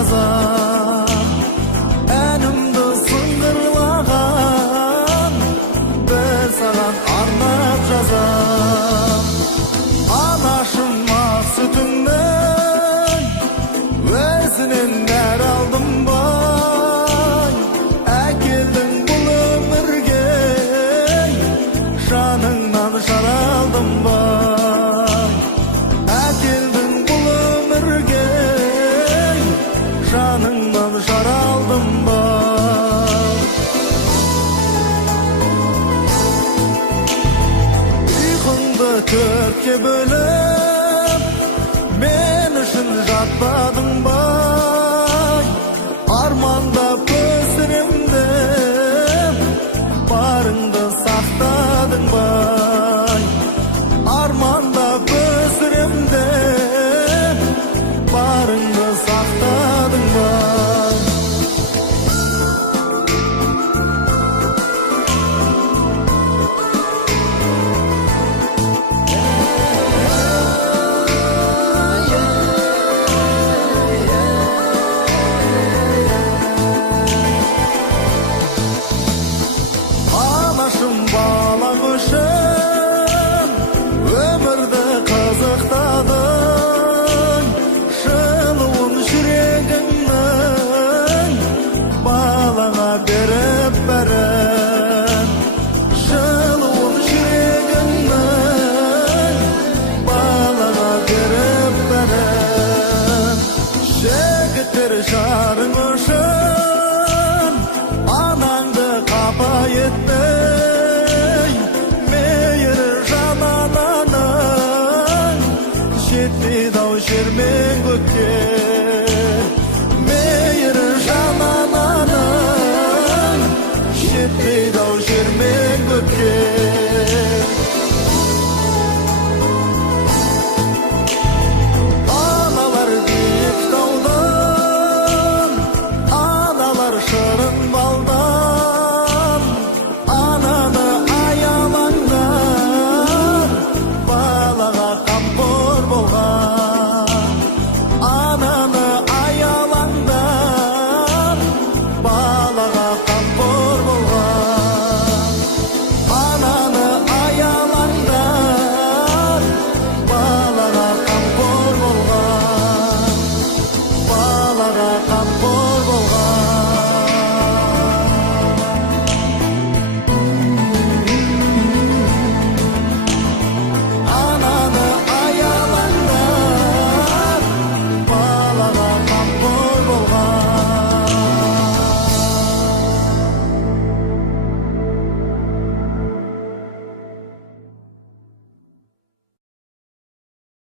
жазам, әнімді сыңғырлаған бір саған арнап жазам. Анашым ақ сүтіңнен өзінен нәр алдым бай, әкелдің бұл өмірге жаныңнан жар алдым бай, әкелдің бұл өмірге жаныңнан жар алдым бай. Ұйқыңды төртке бөліп мен үшін жатпадың бай, армандап көсіремді барыңды сақтадың бай, армандап көсіремді барыңды сақтадың бай. Анашым балаң үшін өмірді қызықтадың, жылуын жүрегіңнің балаңа беріп бәрін, жылуын жүрегіңнің балаңа беріп бәрін. Жігіттер жарың үшін анаңды қапа етпей, мейір жан ананың жетпейді ау жер мен көкке.